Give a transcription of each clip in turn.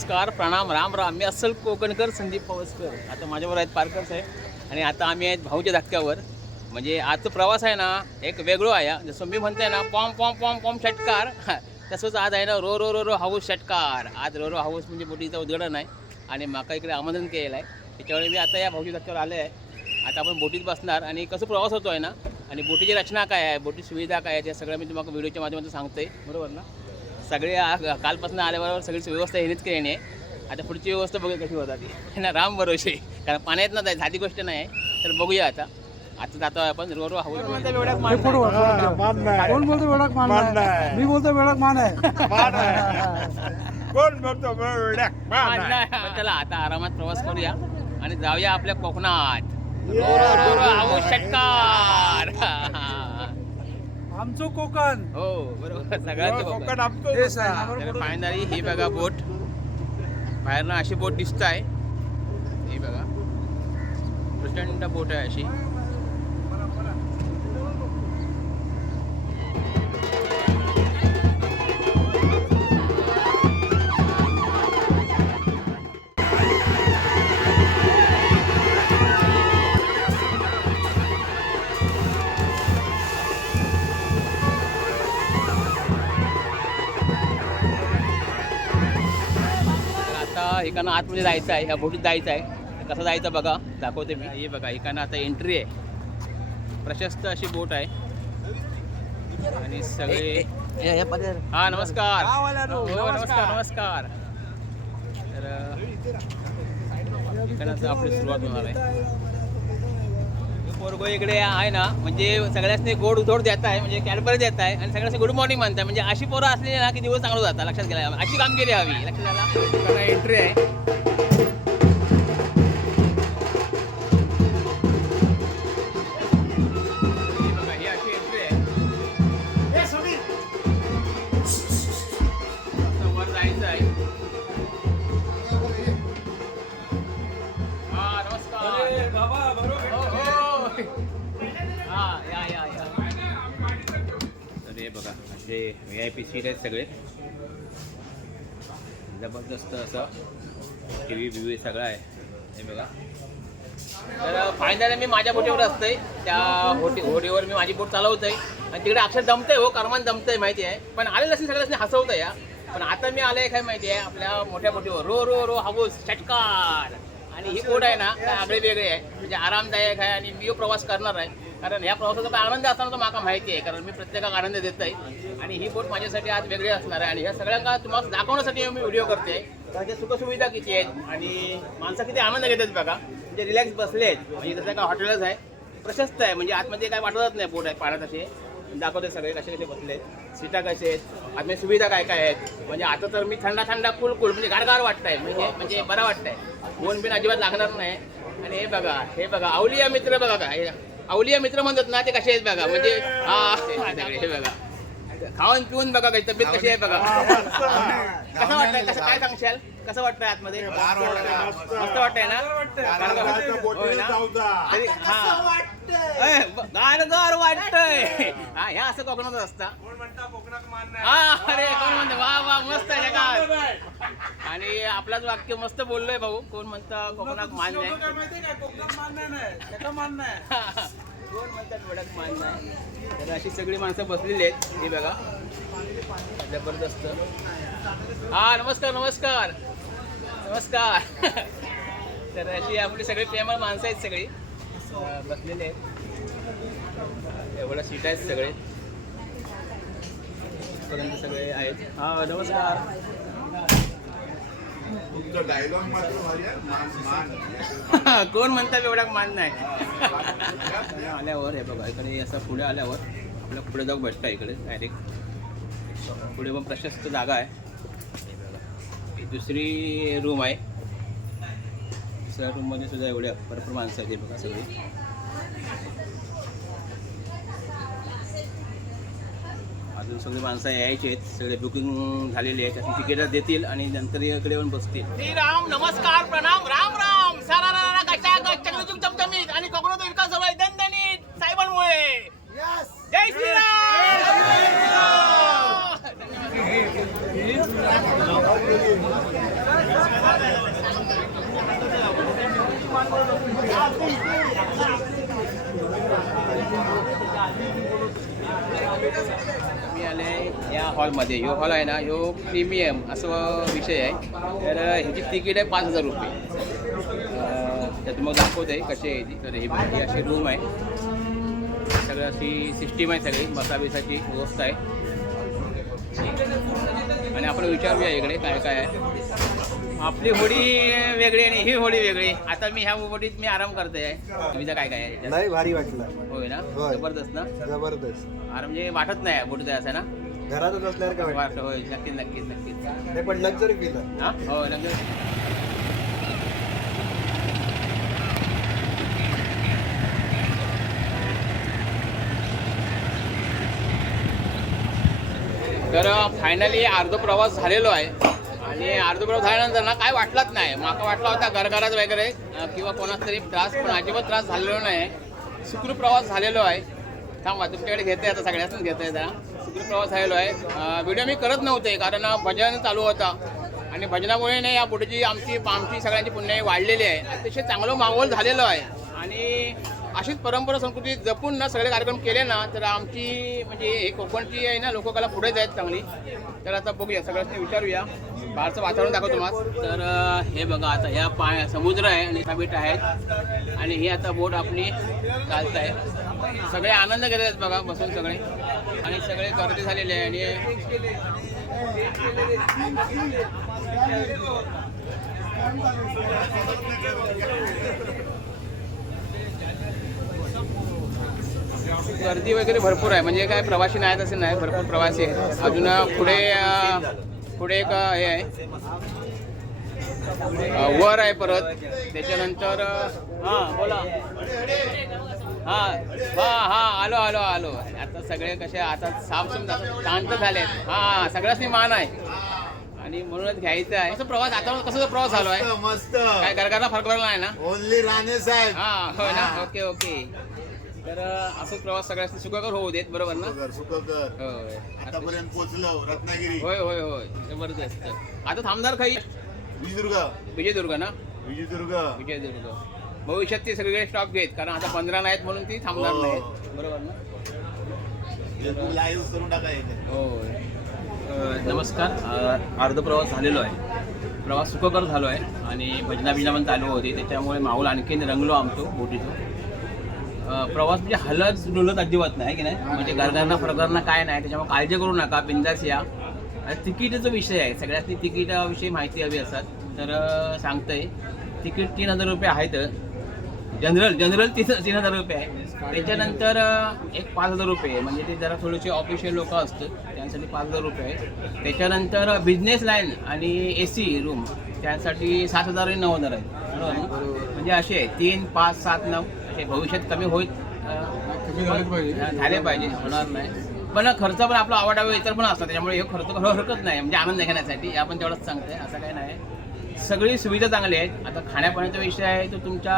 नमस्कार, प्रणाम, राम राम. मी अस्सल कोकणकर संदीप पवसकर. आता माझ्यावर आहेत पार्कर साहेब आणि आता आम्ही आहेत भाऊच्या धक्क्यावर. म्हणजे आजचा प्रवास आहे ना एक वेगळं आहे. जसं मी म्हणतोय ना पॉम पॉम पॉम पॉम षटकार, तसंच आज आहे ना रो रो रो रो हाऊस षटकार. आज रो रो हाऊस म्हणजे बोटीचं उद्घाटन आहे आणि माका इकडे आमंत्रण केलेलं आहे. त्याच्यामुळे मी आता या भाऊच्या धक्क्यावर आले आहे. आता आपण बोटीत बसणार आणि कसं प्रवास होतो आहे ना आणि बोटीची रचना काय आहे, बोटी सुविधा काय आहे, त्या सगळ्या मी तुम्हाला व्हिडिओच्या माध्यमातून सांगतोय, बरोबर ना. सगळे कालपासून आल्याबरोबर सगळी व्यवस्था ह्यानेच केली आहे. आता पुढची व्यवस्था बघूया कशी होता ती ना, राम भरोसे. कारण पाण्यात ना साधी गोष्ट नाही आहे, तर बघूया आता. आता जातो आपण रो रो हाऊस. कोण बोलतो वेळात मान आहे? मी बोलतो वेळात मान आहे. कोण बोलतो वेळात मान आहे? पण चला आता आरामात प्रवास करूया आणि जाऊया आपल्या कोकणात. रो रो रो रो हाऊस षटकार. आमचं कोकण. हो बरोबर, सगळ्यांचं कोकण कोकण. आमचं. फायनली ही बघा बोट, बाहेरनं अशी बोट दिसत आहे. ही बघा प्रचंड बोट आहे अशी. एकानं आतमध्ये जायचं आहे, ह्या बोटीत जायचं आहे. कसं जायचं बघा, दाखवते मी. हे बघा एकानं आता एंट्री आहे. प्रशस्त अशी बोट आहे आणि सगळे हा नमस्कार. हो, नमस्कार नमस्कार. तर एकानं आपली सुरुवात होणार आहे. पोरगो इकडे आहे ना, म्हणजे सगळ्यांनी गोड उधोड देत आहे, म्हणजे कॅडबरी देत आहे आणि सगळ्यांनी गुड मॉर्निंग म्हणताय. म्हणजे अशी पोरं असली ना की दिवस चांगला जाता. लक्षात घ्यायला अशी कामगिरी हवी. लक्षात झाला. एंट्री आहे. बघा असे VIP सीट आहेत सगळे. जबरदस्त असं टीव्ही बिव्ही सगळं आहे. हे बघा. तर फायनली मी माझ्या बोटीवर असतंय. त्या होडीवर मी माझी बोट चालवतोय आणि तिकडे अक्षर दमतंय. हो कर्मान दमतंय माहिती आहे, पण आलेलं असेल सगळ्यांनी हसवतंय या. पण आता मी आलोय काय माहिती आहे, आपल्या मोठ्या बोटीवर रो रो रो हाऊस षटकार. आणि ही बोट आहे ना काय आगळे वेगळे आहे, म्हणजे आरामदायक आहे आणि मी प्रवास करणार आहे. कारण ह्या प्रवासाचा काय आनंद असताना तो माका माहिती आहे, कारण मी प्रत्येकाला आनंद देत आहे. आणि ही बोट माझ्यासाठी आज वेगळी असणार आहे आणि ह्या सगळ्यांना तुम्हाला दाखवण्यासाठी मी व्हिडिओ करते. त्याच्या सुखसुविधा किती आहेत आणि माणसं किती आनंद घेतात बघा. म्हणजे रिलॅक्स बसले आहेत, म्हणजे जसं काय हॉटेलच आहे. प्रशस्त आहे, म्हणजे आतमध्ये काय वाटतच नाही. बोट आहे पाण्यात असे दाखवते सगळे कसे कसे बसले आहेत, सीटा कसे आहेत, आतमध्ये सुविधा काय काय आहेत. म्हणजे आता तर मी थंडा थंडा कुल म्हणजे गारगार वाटतंय, म्हणजे बरं वाटतंय. ऊन बिन अजिबात लागणार नाही. आणि हे बघा अवलिया मित्र बघा काय अवलिया मित्र म्हणतात ना, ते कसे आहेत बघा. म्हणजे हे बघा खाऊन पिऊन बघा काही तब्येत कशी आहे बघा. कसं वाटतंय, कसं काय सांगशाल, कसं वाटतंय आतमध्ये? मस्त वाटतंय ना. गारगार वाटतंय. हा ह्या असं कोकणात असता. हा अरे कोण म्हणतं वा वा मस्त आहे का. आणि आपलाच वाक्य मस्त बोललोय भाऊ. कोण म्हणतं कोकणात मान नाही, कोण म्हणतात वडक मान नाही. तर अशी सगळी माणसं बसलेली आहेत. हे बघा जबरदस्त. हा नमस्कार नमस्कार नमस्कार. तर अशी आपली सगळी प्रेमळ माणसं आहेत सगळी बसलेली आहेत. एवढ्या सीट आहेत सगळे पर्यंत सगळे आहेत. हा नमस्कार. कोण म्हणतात एवढा मान नाही. आल्यावर हे बघा इकडे असं पुढे आल्यावर आपल्या पुढे जाऊ भेटतं. इकडे डायरेक्ट पुढे पण प्रशस्त जागा आहे. ही दुसरी रूम आहे. दुसऱ्या रूममध्ये सुद्धा एवढ्या भरपूर माणसं आहेत. बघा सगळी अजून सगळी माणसं यायची आहेत. सगळे बुकिंग झालेली आहेत. त्याची तिकीट देतील आणि नंतर इकडे येऊन बसतील. श्रीराम नमस्कार प्रणाम राम राम. सारा कशा चक्रचूक चमचमीत आणि कोकणात विकास हवाय दणदणीत साहेबांमुळे. जय श्रीराम. हॉलमध्ये. ह्यो हॉल आहे ना, ह्यो प्रीमियम असं विषय आहे. तर ह्याची तिकीट आहे 5,000 रुपये. त्यात मग दाखवत आहे कशी आहे ती. तर ही अशी रूम आहे, सगळं अशी सिस्टीम आहे, सगळी बसाबिसाची व्यवस्था आहे. आणि आपण विचारूया इकडे काय काय आहे. आपली होडी वेगळी आणि ही होडी वेगळी. आता मी ह्या होडीत मी आराम करते आहे. तुमचं काय काय आहे? नाही भारी वाटलं. होय ना, होय. जबरदस्त ना. जबरदस्त. आराम म्हणजे वाटत नाही बोट जायचं असं ना. घरातच असल्यावर काय वाटतं? वाटतं. होय, नक्कीच नक्कीच नक्कीच. नाही पण लक्झरी फील आहे. हां हो नक्कीच. तर फायनली अर्ध प्रवास झालेलो आहे. आणि अर्ध प्रवास झाल्यानंतर ना काय वाटलंच नाही. माका वाटला होता घरघरात वगैरे किंवा कोणाचा तरी त्रास, पण अजिबात त्रास झालेलो नाही. सुखरूप प्रवास झालेलो आहे. थांबा, तुमच्याकडे घेते आता, सगळ्यातून घेते जरा. सुखरूप प्रवास झालेलो आहे. व्हिडिओ मी करत नव्हते कारण भजन चालू होता आणि भजनामुळे नाही या पुढची आमची सगळ्यांची पुण्याई वाढलेली आहे. अतिशय चांगलं माहोल झालेलं आहे. आणि अशीच परंपरा संस्कृती जपून ना सगळे कार्यक्रम केले ना तर आमची म्हणजे हे कोकणची आहे ना लोककला पुढेच आहेत चांगली. तर आता बघूया, सगळ्यांनी विचारूया. बाहेरचं वातावरण दाखवतो तुम्हाला. तर हे बघा, आता ह्या समुद्र आहे आणि बेट आहेत आणि ही आता बोट आपली चालत आहे. सगळे आनंद घेत आहेत बघा बसून सगळे. आणि सगळे गर्दी झालेले आहे. आणि गर्दी वगैरे भरपूर आहे. म्हणजे काय प्रवासी नाहीत असे नाही, भरपूर प्रवासी आहेत. अजून पुढे एक हे आहे, वर आहे परत. त्याच्यानंतर हां बोला. हां आलो. आता सगळे कसे आता साफसूम शांत झाले. हां सगळ्यांनी मान आहे आणि म्हणूनच घ्यायचं आहे. कसं प्रवास आता कसा प्रवास झालो आहे? मस्त. काय घरघरांना फरक पडला नाही ना? ओनली राणे साहेब. हां होय ना. ओके. तर असंच प्रवास सगळ्यांनी सुखकर होऊ देत. बरोबर ना? सुखकर. होय. आतापर्यंत पोहोचलो रत्नागिरी. होय जबरदस्त. आता थांबणार काही? विजयदुर्ग ना. विजयदुर्ग. भविष्यात ते सगळे स्टॉप घेत कारण आता 15 नाहीत म्हणून ती थांबणार हो. नाहीत. बरोबर ना? लाईव्ह करून टाकायचं. होय. नमस्कार. अर्ध प्रवास झालेलो आहे. प्रवास सुखकर झालो आहे आणि भजना पण चालू होती. त्याच्यामुळे माहोल आणखीन रंगलो आमचो बोटीचो. प्रवास म्हणजे हलत डुलत अजिबात नाही की नाही. म्हणजे घरघरांना फरकांना काय नाही. त्याच्यामुळे काळजी करू नका, बिंदास या. तिकीटचा विषय आहे. सगळ्यांनी तिकीटाविषयी माहिती हवी असतात तर सांगतंय. तिकीट 3,000 रुपये आहेत. जनरल 3,000 रुपये आहे. त्याच्यानंतर एक 5,000 रुपये म्हणजे ते जरा थोडेसे ऑफिशियल लोक असतात त्यांसाठी 5,000 रुपये आहे. त्याच्यानंतर बिझनेस लाईन आणि AC रूम त्यासाठी 7,000 आणि 9,000 आहेत. बरोबर. म्हणजे असे 3, 5, 7, 9 असे. भविष्यात कमी होईल झाले पाहिजे, होणार नाही. पण खर्च पण आपला आवडावे इतर पण असतात. त्याच्यामुळे हे खर्च करावं हरकत नाही. म्हणजे आनंद घेण्यासाठी आपण तेवढंच सांगतोय, असं काही नाही. सगळी सुविधा चांगली आहेत. आता खाण्यापाण्याचा विषय आहे तो तुमच्या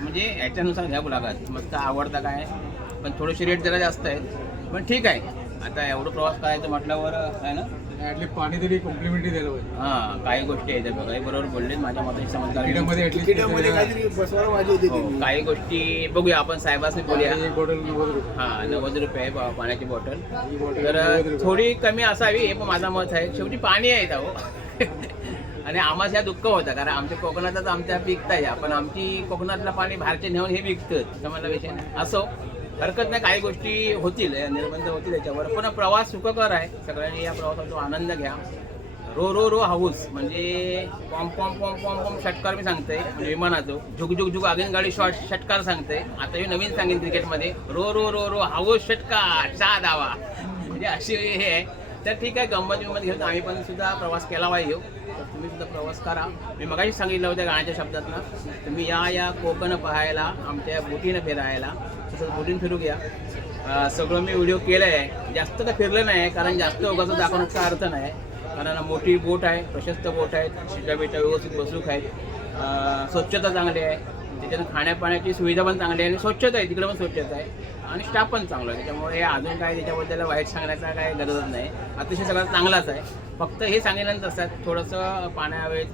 म्हणजे याच्यानुसार घ्यावं लागत. मस्त आवडता काय, पण थोडेसे रेट जरा जास्त आहेत. पण ठीक आहे, आता एवढं प्रवास करायचं म्हटल्यावर आहे ना, ॲटलीस्ट पाणी तरी कॉम्प्लिमेंटरी द्यायला पाहिजे. हां काही गोष्टी आहेत बघा. हे बरोबर बोलले, माझ्या मताची समजदार. तिकिटामध्ये काहीतरी बसवायला पाहिजे होती तुम्ही. काही गोष्टी बघूया आपण साहेबांनी बोलूया. बॉटल 90 रुपये. हां 90 रुपये आहे पाण्याची बॉटल. तर थोडी कमी असावी हे पण माझं मत आहे. शेवटी पाणी आहे हो. आणि आम्हाला ह्या दुःख होतं कारण आमच्या कोकणातच आमच्या पिकताय. पण आमची कोकणातलं पाणी बाहेरचे नेऊन हे विकतं. समजला विषय असो, हरकत नाही. काही गोष्टी होतील, निर्बंध होतील त्याच्यावर. पण प्रवास सुखकर आहे. सगळ्यांनी या प्रवासाचा आनंद घ्या. रो हाऊस म्हणजे पॉम षटकार मी सांगतोय. म्हणजे विमानाचो झुक आगीन गाडी षटकार सांगतोय. आता हे नवीन सांगेन क्रिकेटमध्ये. रो हाऊस षटकार 6 धावा म्हणजे अशी हे आहे. तर ठीक आहे, गंमत घेऊन आम्ही पण सुद्धा प्रवास केला पाहिजे. तर तुम्ही सुद्धा प्रवास करा. मी मगाशी सांगितलं होत्या गाण्याच्या शब्दातनं, तुम्ही या कोकण पाहायला, आमच्या बोटीनं फिरायला. तसंच बोटीनं फिरू घ्या. सगळं मी व्हिडिओ केलं आहे. जास्त तर फिरलं नाही कारण जास्त उगाचं दाखवण्याचा अर्थ नाही. कारण मोठी बोट आहे, प्रशस्त बोट आहेत, शिटा व्यवस्थित बसूक आहेत, स्वच्छता चांगली आहे. त्याच्यानं खाण्यापाण्याची सुविधा पण चांगली आहे आणि स्वच्छता आहे, तिकडे पण स्वच्छता आहे आणि स्टाफ पण चांगला आहे. त्याच्यामुळे अजून काय त्याच्याबद्दल वाईट सांगण्याचा काय गरजच नाही. अतिशय सगळं चांगलाच आहे. फक्त हे सांगितल्यानंतर असतात थोडंसं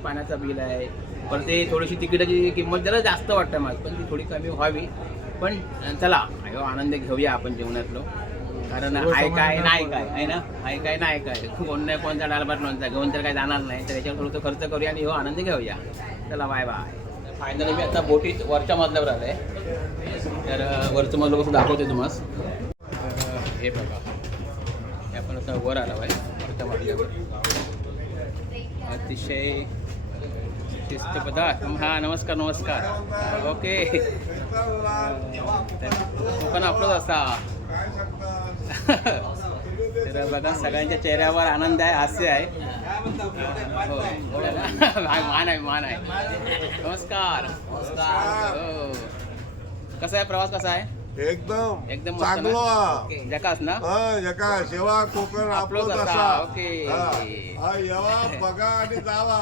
पाण्याचं बिल आहे. पण ते थोडीशी तिकिटाची किंमत जरा जास्त वाटतं मला, पण ती थोडी कमी व्हावी. पण चला आनंद घेऊया आपण जीवनातलो. कारण आहे काय नाही काय आहे ना, आहे काय नाही काय, कोण नाही कोणता डालबाट लोणचा घेऊन तर काय जाणार नाही, तर याच्यावर थोडं खर्च करूया आणि हो आनंद घेऊया. चला बाय बाय. फायनली मी आता बोटीत वरच्या मजल्यावर आलो आहे, तर वरचं मजलं कसं दाखवते तुम्हाला. तर हे बघा, हे आपण आता वर आलो आहे वरच्या मजल्यावर. अतिशय शिस्त पदार्थ. हां नमस्कार नमस्कार. ओके कोकण आपलंच असा. तर बघा सगळ्यांच्या चेहऱ्यावर आनंद आहे, हास्य आहे. हो मान आहे मान आहे. नमस्कार नमस्कार. हो कसा आहे प्रवास, कसा आहे? एकदम एकदम मस्त चांगलो ना? ओके. जकास ना? जका सेवा कोकण आपलं आपलंच तसा. असा. ओके. येवा बघा आणि जावा.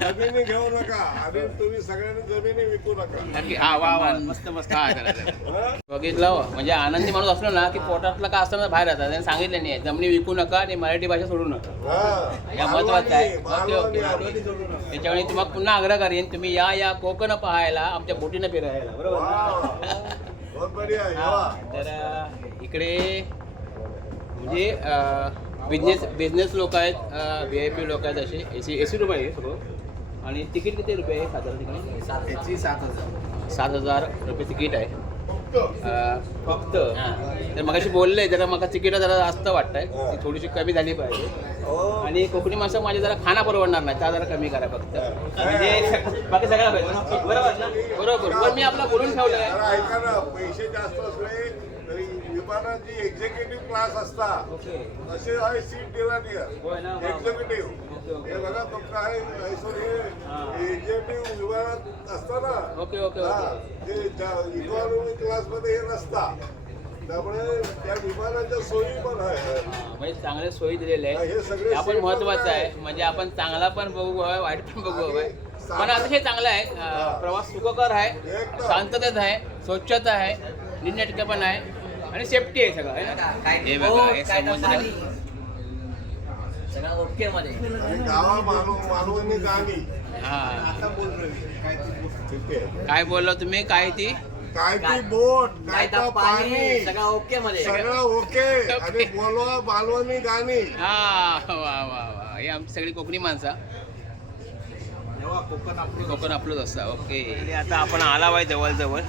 जमिनी घेऊ नका आणि तुम्ही सगळ्यांनी जमिनी विकू नका. नक्की. हा वा वा मस्त मस्त. हा चला चला. बघितलं हो. म्हणजे आनंदी माणूस असलो ना की पोटातलं का असताना बाहेर राहतात. त्यांनी सांगितलं नाही जमिनी विकू नका आणि मराठी भाषा सोडू नका. या महत्वाचं आहे. Okay okay okay. त्याच्यामुळे तुम्हाला पुन्हा आग्रह करेन, तुम्ही या कोकण पाहायला, आमच्या बोटीनं फिरायला. बरोबर. बहुत बढिया हा, येवा. तर इकडे म्हणजे बिझनेस लोक आहेत, VIP लोक आहेत, असे AC रुपये आहे सगळं. आणि तिकीट किती रुपये आहे साधारण तिकडे? याची 7,000. 7,000 रुपये तिकीट आहे फक्त. तर मगाशी बोलले जरा मग तिकीट जरा जास्त वाटतंय, ती थोडीशी कमी झाली पाहिजे. आणि कोकणी माणसं माझे जरा खाना परवडणार नाही, त्या जरा कमी करा फक्त. म्हणजे बाकी सगळ्या पाहिजे. बरोबर ना? बरोबर. पण मी आपला बोलून ठेवलंय. जरा ऐका ना, पैसे जास्त असले तरी विमानाची एक्झिक्युटिव्ह क्लास असतात, असे आहे सीट दिला नाही एक्झिक्युटिव्ह. हे बघा तुमका आहे एक्झिक्युटिव्ह विमानात असतं ना. Okay okay okay. ते इकॉनॉमी क्लासमध्ये हे नसता, त्यामुळे त्या विमानाच्या सोयी पण आहे. म्हणजे चांगल्या सोयी दिलेल्या हे आहेत, सगळे ते आपण सेफ महत्वाचं पण आहे. आहे. म्हणजे आपण चांगला पण बघू हवं, वाईट पण बघू हवं. पण सामान- अतिशय चांगला आहे. प्रवास सुखकर आहे, एकदम. शांततेत आहे, स्वच्छता आहे, नीटनेटकं पण आहे आणि सेफ्टी आहे सगळं आहे ना. हे बघा हे समुद्र. सगळं ओके मध्ये. आणि गावा मालवणी गाणी. हा ठीक आहे. काय बोललो तुम्ही? काय ती काय ती बोट, काय तर पाणी, सगळं ओके मध्ये. सगळं ओके. आणि बोलवा मालवणी गाणी. हा वा वा वा. हे आमची सगळी कोकणी माणसं. कोकण आपलंच असतं. ओके. आता आपण आला बाय जवळ जवळ.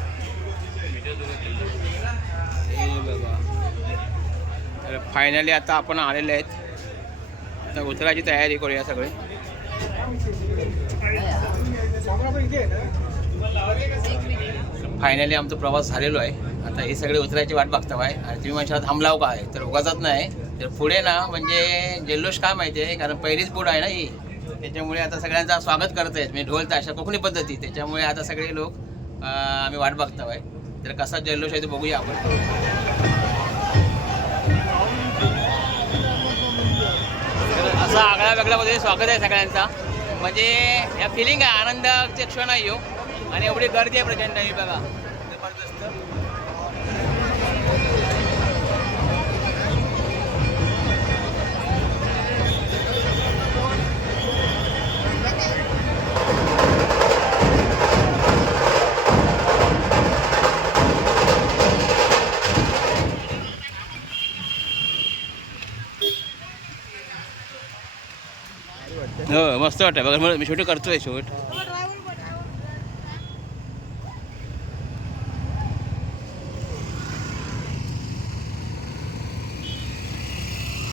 हे बघा, तर फायनली आता आपण आलेले आहेत. आता उतरायची तयारी करूया सगळे. फायनली आमचा प्रवास झालेलो आहे. आता हे सगळे उतरायची वाट बघता आहे. आणि तुम्ही माझ्या थांबलाव काय तर उगाच नाही, तर पुढे ना म्हणजे जल्लोष का माहिती आहे, कारण पहिलीच बोट आहे ना ही, त्याच्यामुळे आता सगळ्यांचं स्वागत करत आहेत म्हणजे ढोल ताशा कोकणी पद्धती. त्याच्यामुळे आता सगळे लोक आम्ही वाट बघतो आहे. तर कसा जल्लोष आहे तो बघूया आपण. तर असा आगळा वेगळा पद्धतीने स्वागत आहे सगळ्यांचा. म्हणजे या फिलिंग आहे, आनंदाचे क्षण आहे. आणि एवढी गर्दी आहे प्रचंड. ही बघा जबरदस्त. हो मस्त वाटतं बघा. मी शूट करतोय शूट.